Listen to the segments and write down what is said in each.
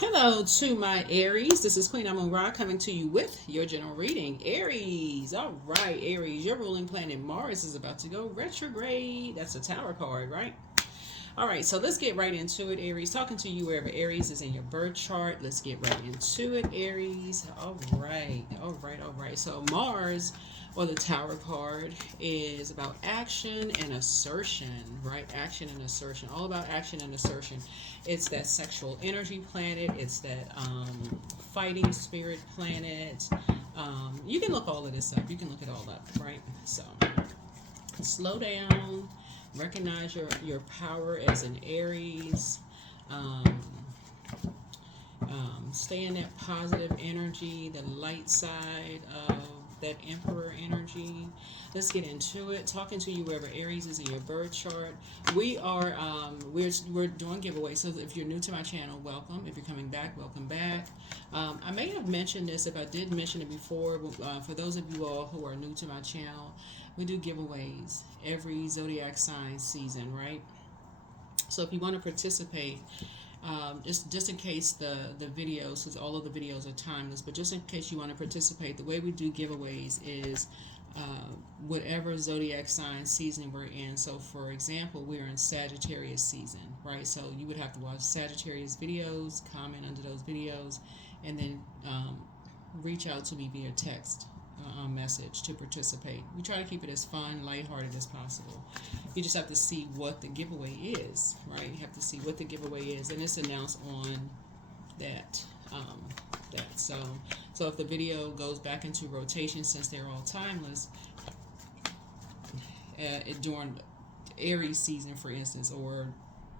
Hello to my Aries. This is Queen Amun Ra coming to you with your general reading. Aries. All right, Aries. Your ruling planet Mars is about to go retrograde. That's a tower card, right? All right, so let's get right into it, Aries. Talking to you wherever Aries is in your birth chart. Let's get right into it, Aries. All right, all right, all right. So Mars, or the Tower card, is about action and assertion, right? Action and assertion. All about action and assertion. It's that sexual energy planet. It's that fighting spirit planet. You can look all of this up. You can look it all up, right? So slow down, recognize your power as an Aries. um, Stay in that positive energy, the light side of that emperor energy. Let's get into it. Talking to you wherever Aries is in your birth chart. We're doing giveaways. So if you're new to my channel, welcome. If you're coming back, welcome back. I may have mentioned this. If I did mention it before, but for those of you all who are new to my channel, we do giveaways every Zodiac Sign season, right? So if you want to participate, just in case the videos, because all of the videos are timeless, but just in case you want to participate, the way we do giveaways is whatever zodiac sign season we're in. So for example, we're in Sagittarius season, right? So you would have to watch Sagittarius videos, comment under those videos, and then reach out to me via text message to participate. We try to keep it as fun, lighthearted as possible. You just have to see what the giveaway is, right? You have to see what the giveaway is, and it's announced on that. So if the video goes back into rotation, since they're all timeless, during Aries season, for instance, or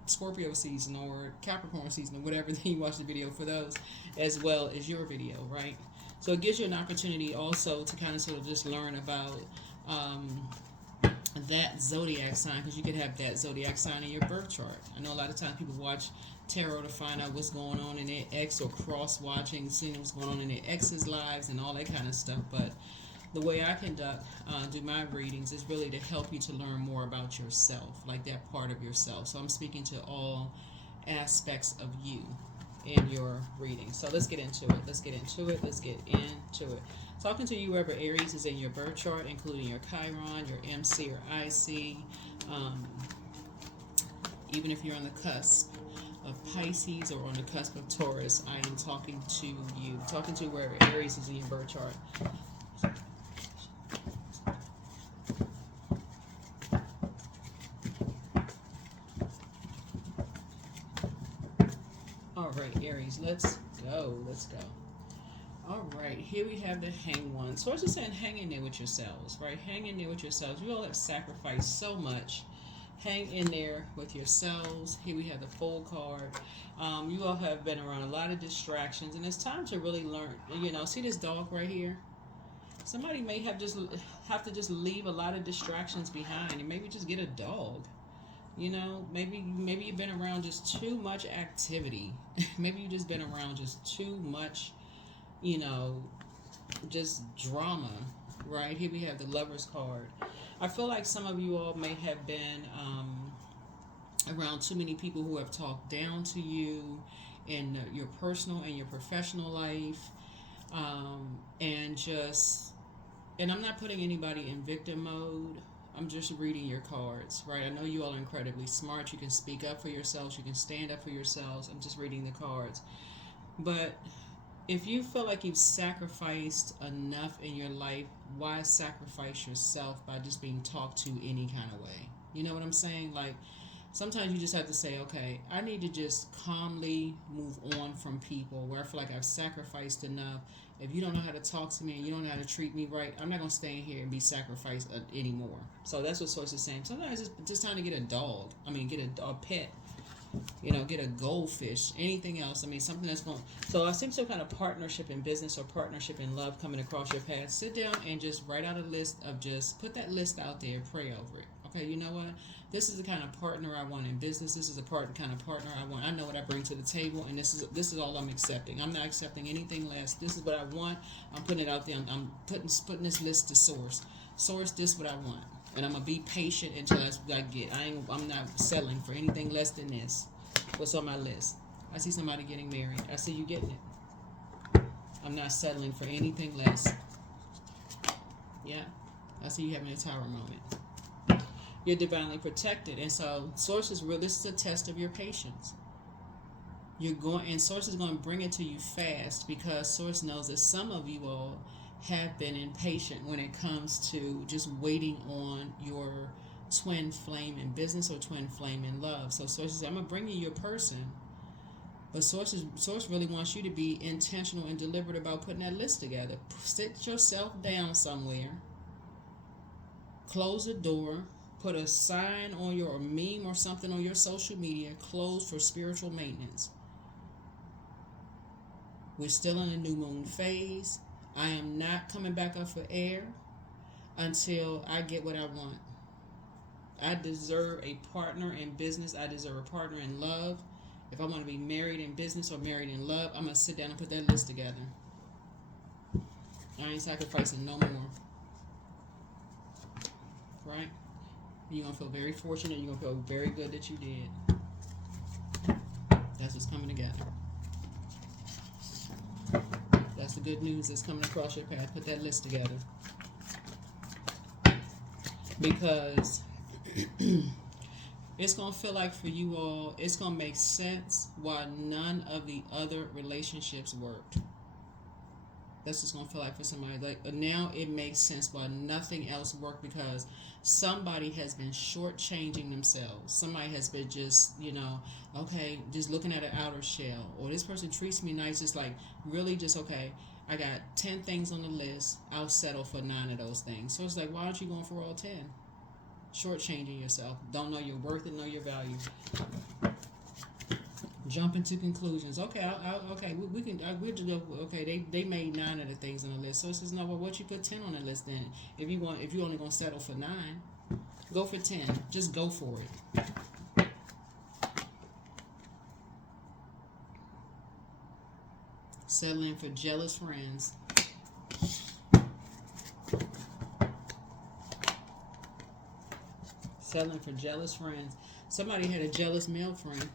Scorpio season, or Capricorn season, or whatever, then you watch the video for those as well as your video, right? So it gives you an opportunity also to kind of sort of just learn about that zodiac sign, because you could have that zodiac sign in your birth chart. I know a lot of times people watch tarot to find out what's going on in their ex, or cross watching, seeing what's going on in their ex's lives and all that kind of stuff. But the way I do my readings is really to help you to learn more about yourself, like that part of yourself. So I'm speaking to all aspects of you in your reading. So let's get into it. Let's get into it. Let's get into it. Talking to you wherever Aries is in your birth chart, including your Chiron, your MC or IC. Even if you're on the cusp of Pisces or on the cusp of Taurus, I am talking to you. Talking to you wherever Aries is in your birth chart. All right, Aries, let's go. Let's go. All right, here we have the Hang One. So I was just saying, hang in there with yourselves, right? Hang in there with yourselves. You all have sacrificed so much. Hang in there with yourselves. Here we have the Fool card. You all have been around a lot of distractions, and it's time to really learn. See this dog right here? Somebody may have to just leave a lot of distractions behind, and maybe just get a dog. Maybe you've been around just too much activity. Maybe you've just been around just too much, just drama, right? Here we have the Lover's card. I feel like some of you all may have been around too many people who have talked down to you in your personal and your professional life, and I'm not putting anybody in victim mode. I'm just reading your cards, right? I know you all are incredibly smart. You can speak up for yourselves. You can stand up for yourselves. I'm just reading the cards. But if you feel like you've sacrificed enough in your life, why sacrifice yourself by just being talked to any kind of way? You know what I'm saying? Like, sometimes you just have to say, okay, I need to just calmly move on from people where I feel like I've sacrificed enough. If you don't know how to talk to me and you don't know how to treat me right, I'm not going to stay in here and be sacrificed anymore. So that's what Source is saying. Sometimes it's just time to get a dog. Get a pet. Get a goldfish, anything else. Something that's going. So I see some kind of partnership in business or partnership in love coming across your path. Sit down and just write out a list of just put that list out there. Pray over it. Okay, you know what? This is the kind of partner I want in business. This is the kind of partner I want. I know what I bring to the table, and this is all I'm accepting. I'm not accepting anything less. This is what I want. I'm putting it out there. I'm putting this list to Source. Source, this is what I want. And I'm gonna be patient until that's what I get. I'm not settling for anything less than this. What's on my list? I see somebody getting married. I see you getting it. I'm not settling for anything less. Yeah. I see you having a tower moment. You're divinely protected. And so Source is real. This is a test of your patience. Source is going to bring it to you fast, because Source knows that some of you all have been impatient when it comes to just waiting on your twin flame in business or twin flame in love. So Source says, I'm going to bring you your person. But Source really wants you to be intentional and deliberate about putting that list together. Sit yourself down somewhere. Close the door. Put a sign on your meme or something on your social media. Closed for spiritual maintenance. We're still in a new moon phase. I am not coming back up for air until I get what I want. I deserve a partner in business. I deserve a partner in love. If I want to be married in business or married in love, I'm going to sit down and put that list together. I ain't sacrificing no more. Right? You're going to feel very fortunate. You're going to feel very good that you did. That's what's coming together. That's the good news that's coming across your path. Put that list together. Because it's going to feel like for you all, it's going to make sense why none of the other relationships worked. That's just going to feel like for somebody. Like now it makes sense why nothing else worked, because somebody has been shortchanging themselves. Somebody has been just, okay, just looking at an outer shell. Or this person treats me nice, just like really just, okay, I got 10 things on the list. I'll settle for 9 of those things. So it's like, why aren't you going for all 10? Shortchanging yourself. Don't know your worth and know your value. Jumping to conclusions. Okay, we can. We'll just go. Okay, they made 9 of the things on the list. So it says, no. Well, what you put 10 on the list then? If you only gonna settle for 9, go for 10. Just go for it. Settling for jealous friends. Settling for jealous friends. Somebody had a jealous male friend.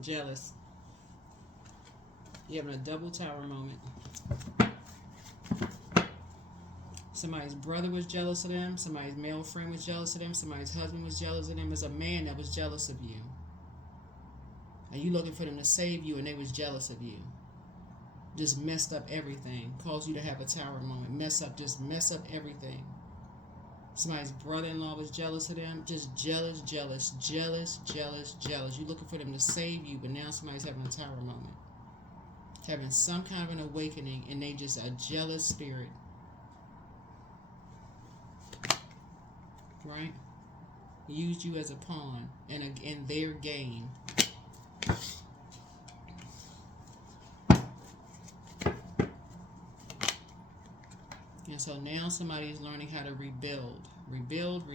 Jealous. You're having a double tower moment. Somebody's brother was jealous of them. Somebody's male friend was jealous of them. Somebody's husband was jealous of them. There's a man that was jealous of you. And you looking for them to save you, and they was jealous of you. Just messed up everything. Caused you to have a tower moment. Mess up everything. Somebody's brother-in-law was jealous of them. Just jealous. You're looking for them to save you, but now somebody's having a tower moment. Having some kind of an awakening, and they just a jealous spirit. Right? Used you as a pawn in their game. And so now somebody is learning how to rebuild. Rebuild.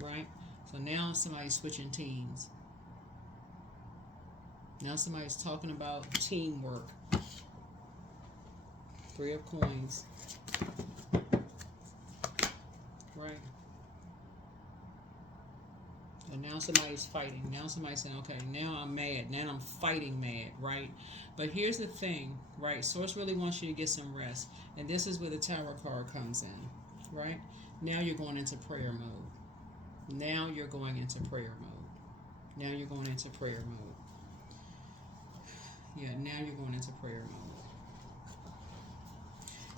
Right? So now somebody's switching teams. Now somebody's talking about teamwork. 3 of coins. Right? And now somebody's fighting. Now somebody's saying, okay, now I'm mad. Now I'm fighting mad, right? But here's the thing, right? Source really wants you to get some rest. And this is where the Tower card comes in, right? Now you're going into prayer mode. Now you're going into prayer mode. Yeah, now you're going into prayer mode.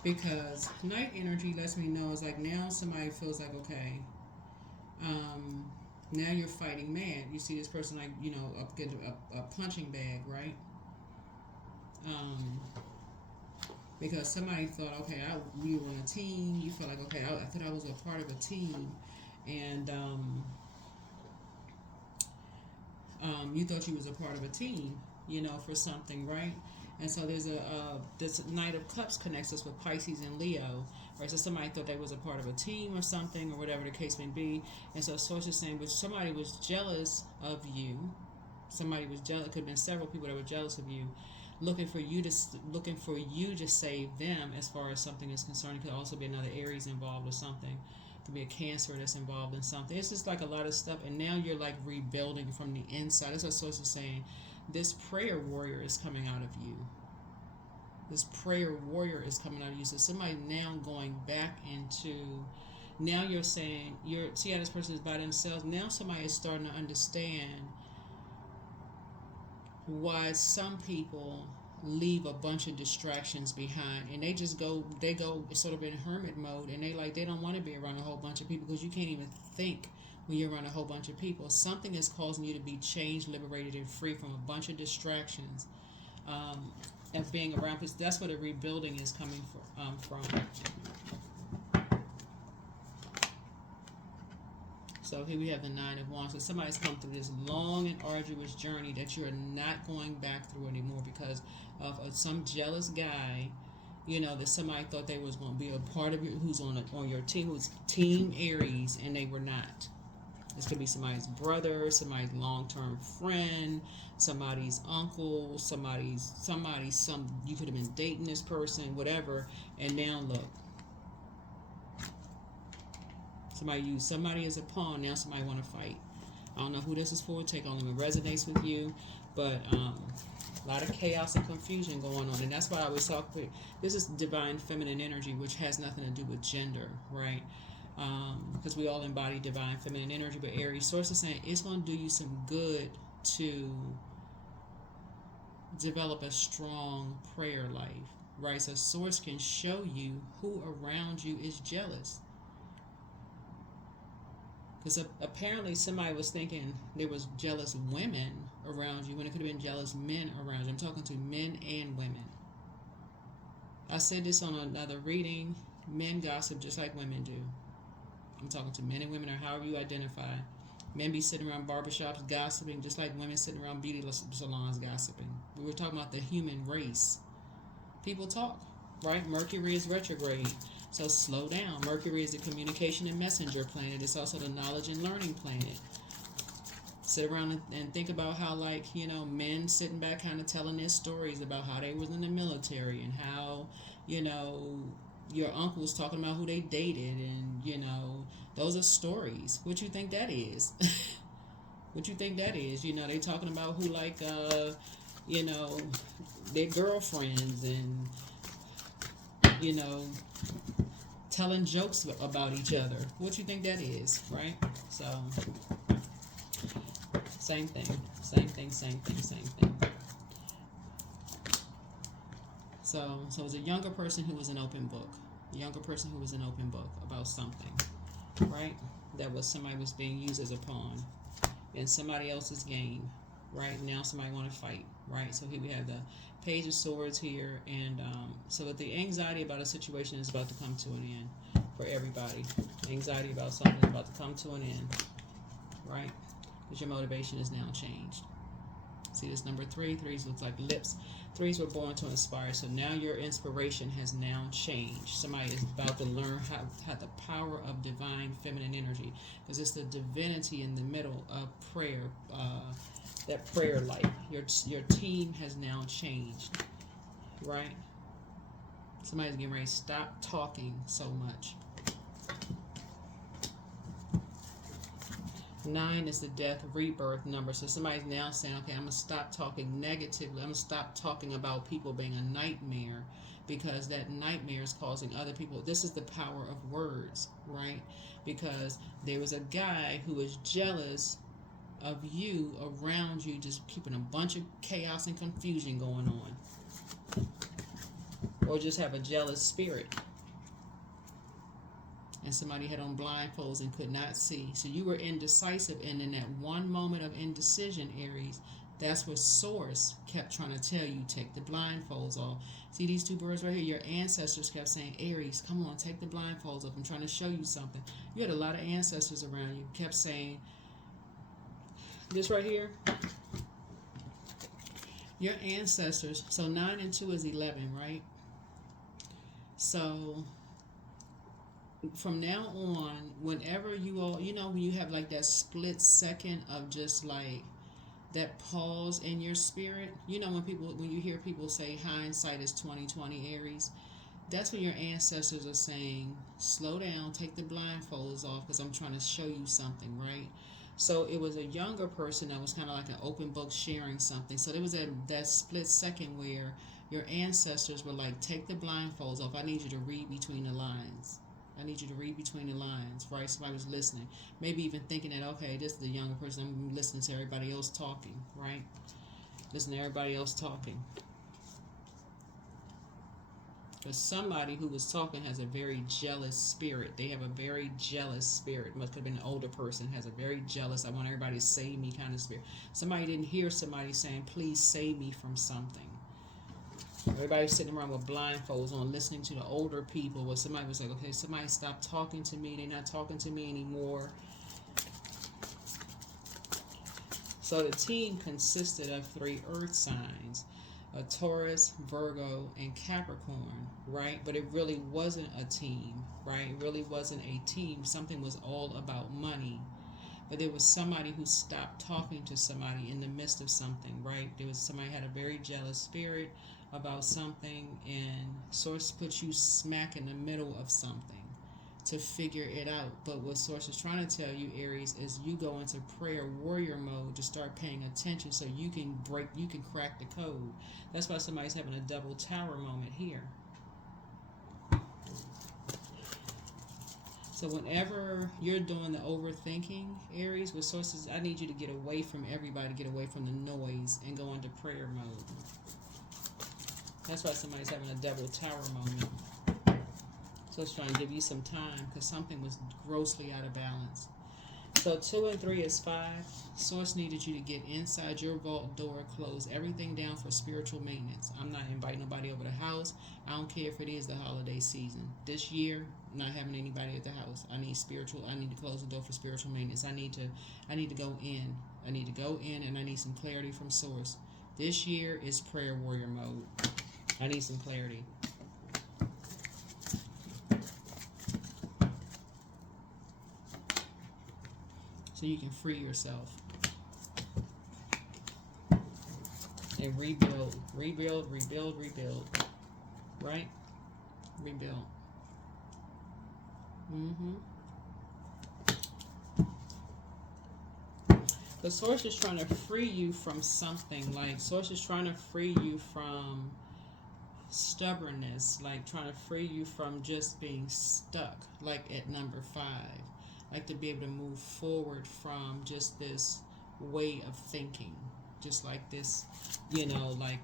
Because night energy lets me know it's like now somebody feels like, okay, now you're fighting mad. You see this person like, get a punching bag, right? Because somebody thought, okay, we were on a team. You felt like, okay, I thought I was a part of a team, and you thought you was a part of a team, for something, right? And so there's this Knight of Cups connects us with Pisces and Leo, right? So somebody thought they was a part of a team or something, or whatever the case may be. And so Source is saying, but somebody was jealous of you. Somebody was jealous. Could have been several people that were jealous of you, looking for you to save them as far as something is concerned. It could also be another Aries involved or something. Could be a Cancer that's involved in something. It's just like a lot of stuff, and now you're like rebuilding from the inside. That's what source is saying. This prayer warrior is coming out of you. This prayer warrior is coming out of you. So somebody now going back into, now you're saying, see how this person is by themselves. Now somebody is starting to understand why some people leave a bunch of distractions behind, and they go sort of in hermit mode, and they don't want to be around a whole bunch of people, because you can't even think when you're around a whole bunch of people. Something is causing you to be changed, liberated, and free from a bunch of distractions, and being around, because that's where the rebuilding is coming from. So here we have the Nine of Wands. So somebody's come through this long and arduous journey that you're not going back through anymore because of some jealous guy, that somebody thought they was going to be a part of you, who's on your team, who's Team Aries, and they were not. This could be somebody's brother, somebody's long-term friend, somebody's uncle, you could have been dating this person, whatever, and now look. Somebody used somebody as a pawn. Now somebody want to fight. I don't know who this is for. Take only what resonates with you. But a lot of chaos and confusion going on. And that's why I always talk with, this is divine feminine energy, which has nothing to do with gender, right? Because we all embody divine feminine energy. But Aries, source is saying it's going to do you some good to develop a strong prayer life, right? So source can show you who around you is jealous. Because apparently somebody was thinking there was jealous women around you when it could have been jealous men around you. I'm talking to men and women. I said this on another reading. Men gossip just like women do. I'm talking to men and women, or however you identify. Men be sitting around barbershops gossiping just like women sitting around beauty salons gossiping. We were talking about the human race. People talk, right? Mercury is retrograde. So slow down. Mercury is the communication and messenger planet. It's also the knowledge and learning planet. Sit around and think about how, men sitting back kind of telling their stories about how they was in the military, and how, your uncle's talking about who they dated, and, those are stories. What you think that is? What you think that is? They talking about who, their girlfriends, and, telling jokes about each other. What you think that is, right? So, same thing. So it's a younger person who was an open book. About something, right? Somebody was being used as a pawn in somebody else's game, right? Now somebody want to fight, right? So here we have the Page of Swords here, and so that the anxiety about a situation is about to come to an end for everybody. Anxiety about something is about to come to an end, right? Because your motivation is now changed. See this number 3? Threes looks like lips. Threes were born to inspire. So now your inspiration has now changed. Somebody is about to learn how the power of divine feminine energy, because it's the divinity in the middle of prayer. That prayer life. Your team has now changed, right? Somebody's getting ready to stop talking so much. 9 is the death rebirth number. So somebody's now saying, okay, I'm going to stop talking negatively. I'm going to stop talking about people being a nightmare, because that nightmare is causing other people. This is the power of words, right? Because there was a guy who was jealous of you around you, just keeping a bunch of chaos and confusion going on, or just have a jealous spirit, and somebody had on blindfolds and could not see. So you were indecisive, and in that one moment of indecision, Aries, that's what Source kept trying to tell you: take the blindfolds off. See these two birds right here? Your ancestors kept saying, Aries, come on, take the blindfolds off. I'm trying to show you something. You had a lot of ancestors around you kept saying this right here. Your ancestors. So 9 and 2 is 11, right? So from now on, whenever you all, when you have like that split second of just like that pause in your spirit, when you hear people say hindsight is 20/20, Aries, That's when your ancestors are saying, slow down, take the blindfolds off because I'm trying to show you something, right? So it was a younger person that was kind of like an open book sharing something. So there was that split second where your ancestors were like, take the blindfolds off. I need you to read between the lines. I need you to read between the lines, right? Somebody was listening. Maybe even thinking that, okay, this is the younger person. I'm listening to everybody else talking, right? Listen to everybody else talking. Because somebody who was talking has a very jealous spirit. They have a very jealous spirit. Must have been an older person, has a very jealous, I want everybody to save me kind of spirit. Somebody didn't hear somebody saying, please save me from something. Everybody's sitting around with blindfolds on, listening to the older people, where somebody was like, okay, somebody stop talking to me. They're not talking to me anymore. So the team consisted of 3 earth signs, a Taurus, Virgo, and Capricorn, right? But it really wasn't a team, right? It really wasn't a team. Something was all about money. But there was somebody who stopped talking to somebody in the midst of something, right? There was somebody had a very jealous spirit about something, and Source put you smack in the middle of something to figure it out. But what Source is trying to tell you, Aries, is you go into prayer warrior mode to start paying attention so you can crack the code. That's why somebody's having a double tower moment here. So whenever you're doing the overthinking, Aries, with Sources, I need you to get away from everybody, get away from the noise, and go into prayer mode. That's why somebody's having a double tower moment. So it's trying to give you some time because something was grossly out of balance. So 2 and 3 is 5. Source needed you to get inside your vault door, close everything down for spiritual maintenance. I'm not inviting nobody over the house. I don't care if it is the holiday season. This year, I'm not having anybody at the house. I need to close the door for spiritual maintenance. I need to go in. I need to go in, and I need some clarity from Source. This year is prayer warrior mode. I need some clarity. So you can free yourself and rebuild, right? Rebuild. The Source is trying to free you from something. Like Source is trying to free you from stubbornness, like trying to free you from just being stuck, like at number 5. Like to be able to move forward from just this way of thinking, just like this, like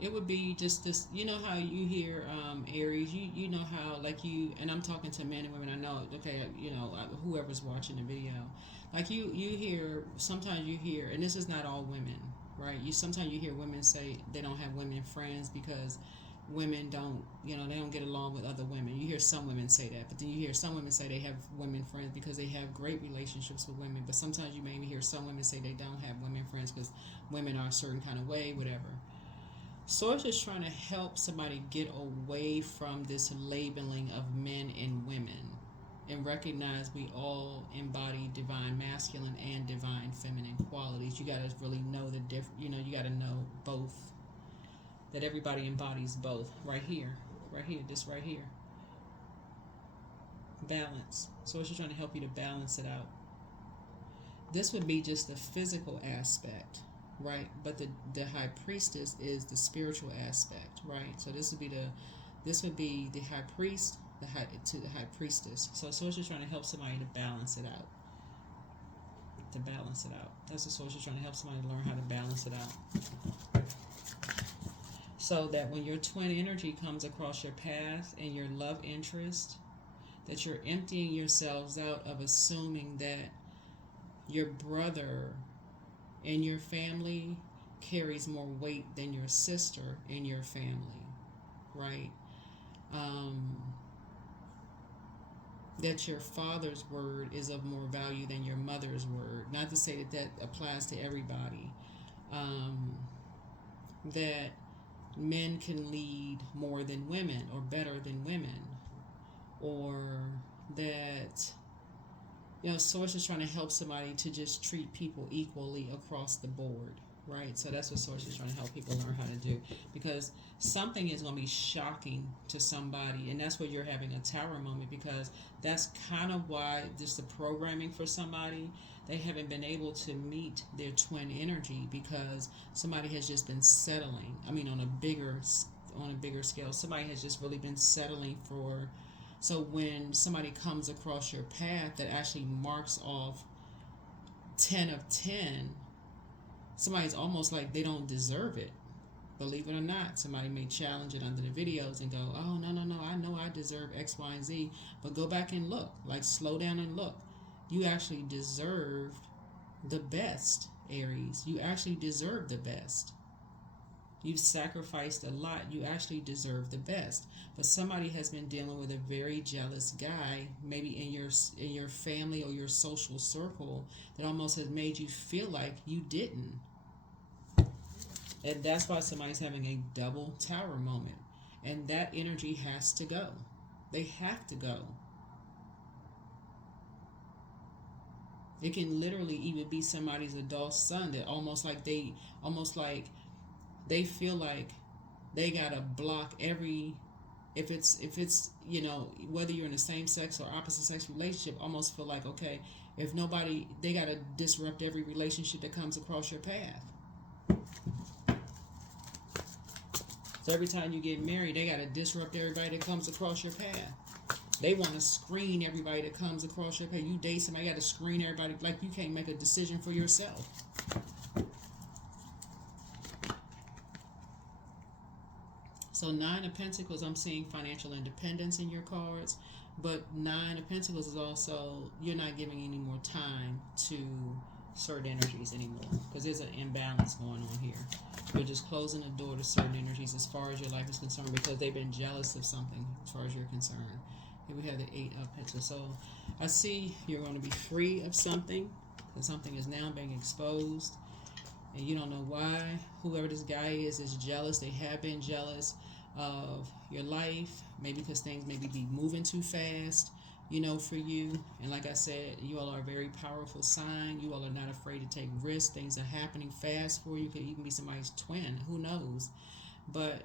it would be just this, how you hear Aries, you know how, like, you, and I'm talking to men and women, I know, okay, whoever's watching the video, like you hear, sometimes you hear, and this is not all women, right? Sometimes you hear women say they don't have women friends because women don't, they don't get along with other women. You hear some women say that, but then you hear some women say they have women friends because they have great relationships with women. But sometimes you may even hear some women say they don't have women friends because women are a certain kind of way, whatever. Source is trying to help somebody get away from this labeling of men and women and recognize we all embody divine masculine and divine feminine qualities. You got to really know the difference. You got to know both. That everybody embodies both. Right here. This right here. Balance. Source is trying to help you to balance it out. This would be just the physical aspect, right? But the high priestess is the spiritual aspect, right? So this would be the high priest, the high priestess. So Source is trying to help somebody to balance it out. That's the Source is trying to help somebody learn how to balance it out. So that when your twin energy comes across your path and your love interest, that you're emptying yourselves out of assuming that your brother in your family carries more weight than your sister in your family, right? That your father's word is of more value than your mother's word. Not to say that applies to everybody. That men can lead more than women or better than women, or that Source is trying to help somebody to just treat people equally across the board, Right, so that's what Source is trying to help people learn how to do, because something is going to be shocking to somebody, and that's where you're having a tower moment, because that's kind of why this the programming for somebody. They haven't been able to meet their twin energy because somebody has just been settling. I mean, on a bigger scale, somebody has just really been settling for. So when somebody comes across your path that actually marks off 10 of 10, somebody's almost like they don't deserve it. Believe it or not, somebody may challenge it under the videos and go, oh, no, no, no, I know I deserve X, Y, and Z. But go back and look. Like, slow down and look. You actually deserve the best, Aries. You actually deserve the best. You've sacrificed a lot. You actually deserve the best. But somebody has been dealing with a very jealous guy, maybe in your family or your social circle, that almost has made you feel like you didn't. And that's why somebody's having a double tower moment. And that energy has to go. They have to go. It can literally even be somebody's adult son that almost like they feel like they gotta block every, if it's whether you're in the same sex or opposite sex relationship, almost feel like, okay, if nobody, they gotta disrupt every relationship that comes across your path. So every time you get married, they got to disrupt everybody that comes across your path. They want to screen everybody that comes across your path. You date somebody, you got to screen everybody, like you can't make a decision for yourself. So 9 of Pentacles, I'm seeing financial independence in your cards. But 9 of Pentacles is also, you're not giving any more time to certain energies anymore, because there's an imbalance going on here. You're just closing the door to certain energies as far as your life is concerned, because they've been jealous of something as far as you're concerned. Here we have the 8 of Pentacles. So I see you're going to be free of something, because something is now being exposed, and you don't know why. Whoever this guy is jealous. They have been jealous of your life, maybe because things maybe be moving too fast, for you. And like I said, you all are a very powerful sign. You all are not afraid to take risks. Things are happening fast for you. Could even be somebody's twin. Who knows? But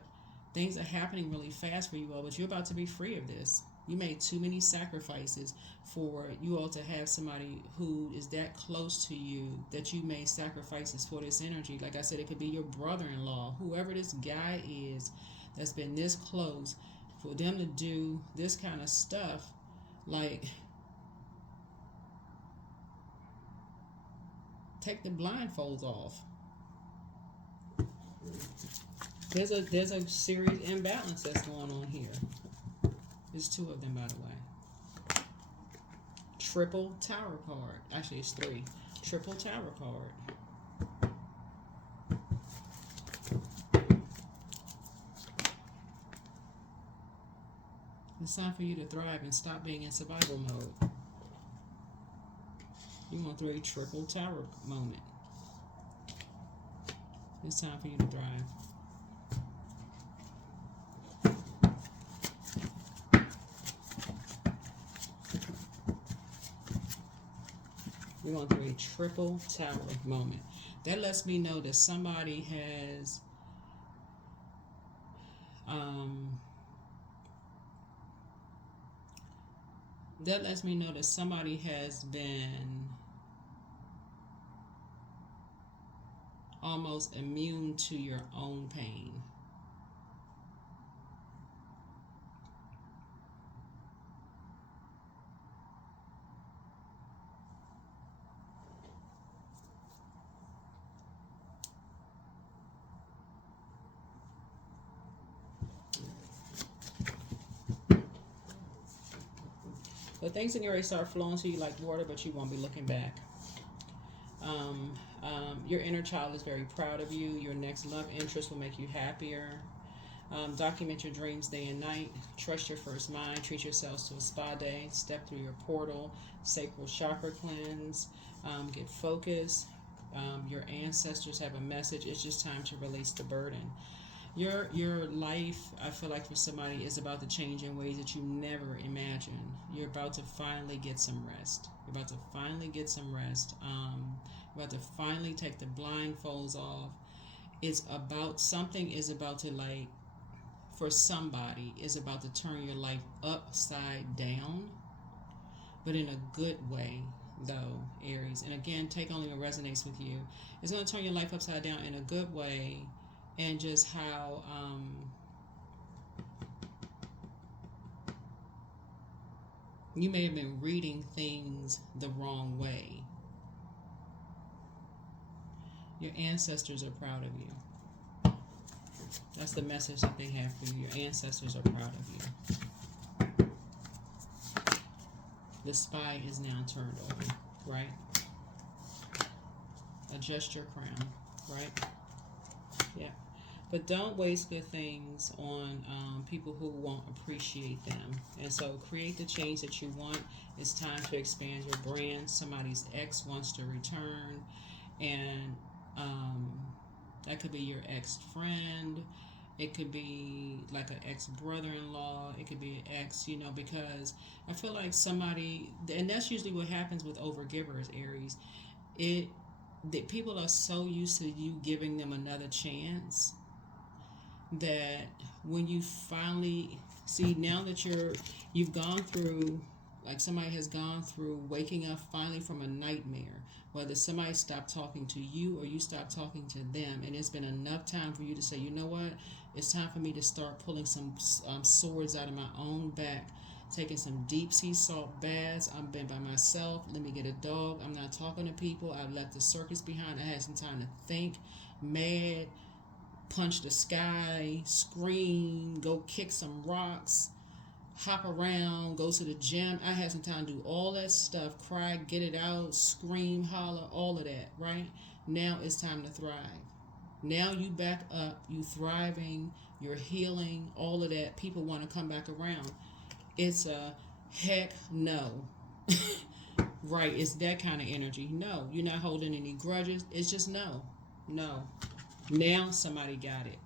things are happening really fast for you all. But you're about to be free of this. You made too many sacrifices for you all to have somebody who is that close to you that you made sacrifices for this energy. Like I said, it could be your brother-in-law, whoever this guy is that's been this close, for them to do this kind of stuff. Like, take the blindfolds off. There's a serious imbalance that's going on here. There's 2 of them, by the way. Triple Tower card. Actually, it's 3. Triple Tower card. It's time for you to thrive and stop being in survival mode. You want 3 triple tower moment. It's time for you to thrive. We want 3 triple tower moment. That lets me know that somebody has been almost immune to your own pain. But things in your area start flowing to you like water, but you won't be looking back. Your inner child is very proud of you. Your next love interest will make you happier. Document your dreams day and night. Trust your first mind. Treat yourselves to a spa day. Step through your portal. Sacral chakra cleanse. Get focused. Your ancestors have a message. It's just time to release the burden. Your life, I feel like for somebody, is about to change in ways that you never imagined. You're about to finally get some rest. You're about to finally get some rest. About to finally take the blindfolds off. It's about, something is about to, like, for somebody, is about to turn your life upside down, but in a good way, though, Aries. And again, take only what resonates with you. It's going to turn your life upside down in a good way, and just how you may have been reading things the wrong way. Your ancestors are proud of you. That's the message that they have for you. Your ancestors are proud of you. The spy is now turned on, right? Adjust your crown, right? Yeah. But don't waste good things on people who won't appreciate them. And so create the change that you want. It's time to expand your brand. Somebody's ex wants to return. And that could be your ex-friend. It could be like an ex-brother-in-law. It could be an ex, you know, because I feel like somebody, and that's usually what happens with overgivers, Aries. That people are so used to you giving them another chance that when you finally see, now that you've gone through, like somebody has gone through waking up finally from a nightmare, whether somebody stopped talking to you or you stopped talking to them, and it's been enough time for you to say, you know what, it's time for me to start pulling some swords out of my own back, taking some deep sea salt baths. I've been by myself. Let me get a dog. I'm not talking to people. I've left the circus behind. I had some time to think, mad, punch the sky, scream, go kick some rocks, hop around, go to the gym. I had some time to do all that stuff, cry, get it out, scream, holler, all of that, right? Now it's time to thrive. Now you back up, you thriving, you're healing, all of that. People want to come back around. It's a heck no. Right, it's that kind of energy. No, you're not holding any grudges. It's just no. No. Now somebody got it.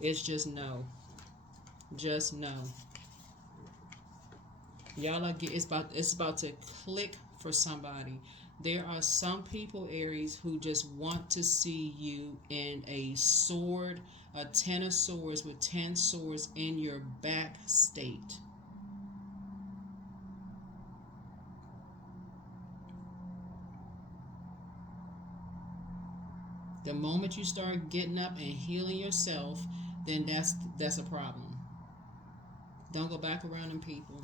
It's just no. Just no. Y'all are it's about to click for somebody. There are some people, Aries, who just want to see you in a sword, a 10 of swords with 10 swords in your back state. The moment you start getting up and healing yourself, then that's a problem. Don't go back around them people.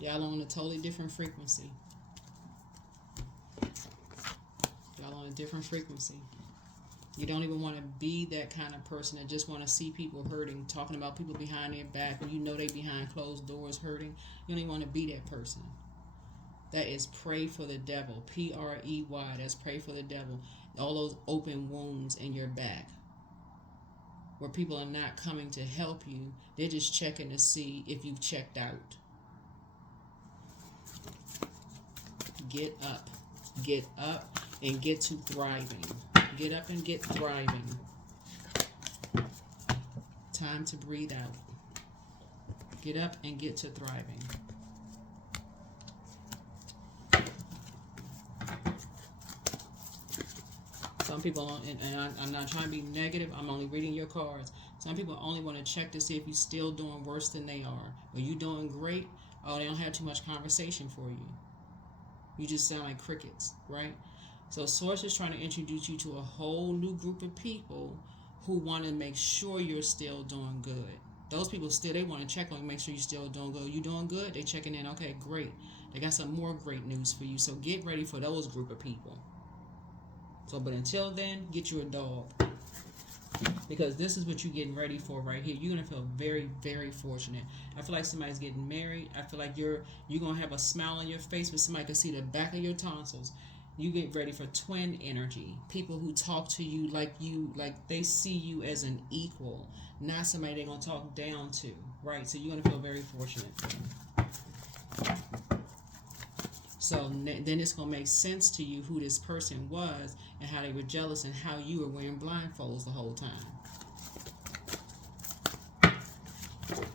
Y'all on a totally different frequency. Y'all on a different frequency. You don't even want to be that kind of person that just want to see people hurting, talking about people behind their back when you know they behind closed doors hurting. You don't even want to be that person. That is pray for the devil. P-R-E-Y. That's pray for the devil. All those open wounds in your back where people are not coming to help you. They're just checking to see if you've checked out. Get up. Get up and get to thriving. Get up and get thriving. Time to breathe out. Get up and get to thriving. Some people, and I'm not trying to be negative, I'm only reading your cards. Some people only want to check to see if you're still doing worse than they are. Are you doing great? Oh, they don't have too much conversation for you. You just sound like crickets, right? So Source is trying to introduce you to a whole new group of people who want to make sure you're still doing good. Those people still, they want to check on you, make sure you're still doing good. You doing good? They checking in. Okay, great. They got some more great news for you. So get ready for those group of people. So, but until then, get you a dog. Because this is what you're getting ready for right here. You're going to feel very, very fortunate. I feel like somebody's getting married. I feel like you're going to have a smile on your face, but somebody can see the back of your tonsils. You get ready for twin energy. People who talk to you, like they see you as an equal, not somebody they're going to talk down to, right? So you're going to feel very fortunate. So then it's going to make sense to you who this person was and how they were jealous and how you were wearing blindfolds the whole time.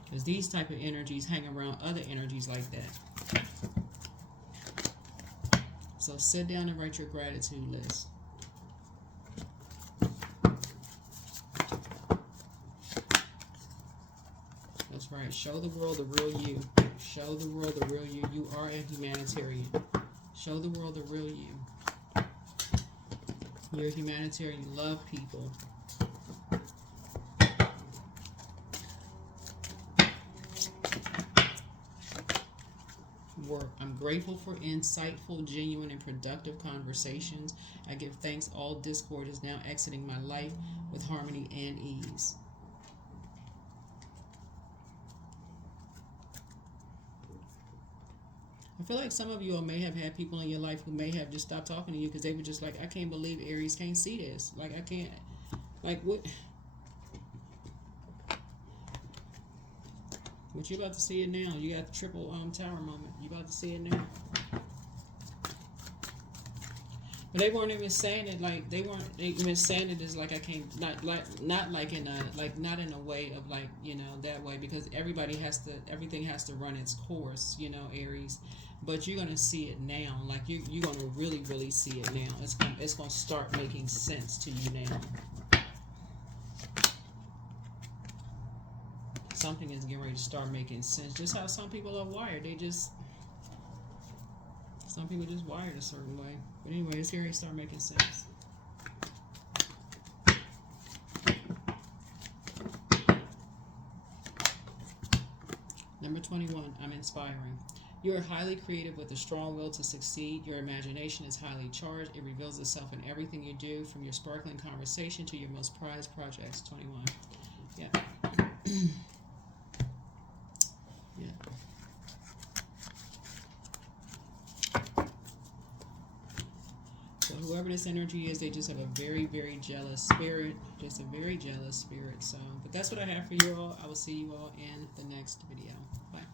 Because these type of energies hang around other energies like that. So sit down and write your gratitude list. That's right. Show the world the real you. Show the world the real you. You are a humanitarian. Show the world the real you. You're a humanitarian. You love people. Work. I'm grateful for insightful, genuine, and productive conversations. I give thanks all discord is now exiting my life with harmony and ease. I feel like some of you all may have had people in your life who may have just stopped talking to you because they were just like, I can't believe Aries can't see this. Like, I can't. Like, what? But you about to see it now. You got the triple tower moment. You about to see it now. But they weren't even saying it like they even saying it as like I can't not like in a way of like, you know, that way, because everything has to run its course, you know, Aries. But you're gonna see it now. Like you're gonna really see it now. It's gonna start making sense to you now. Something is getting ready to start making sense. Just how some people are wired. Some people just wired a certain way. But anyway, it's here to start making sense. Number 21, I'm inspiring. You are highly creative with a strong will to succeed. Your imagination is highly charged. It reveals itself in everything you do, from your sparkling conversation to your most prized projects. 21. Yeah. Yeah. So whoever this energy is, they just have a very jealous spirit. Just a very jealous spirit. So, but that's what I have for you all. I will see you all in the next video. Bye.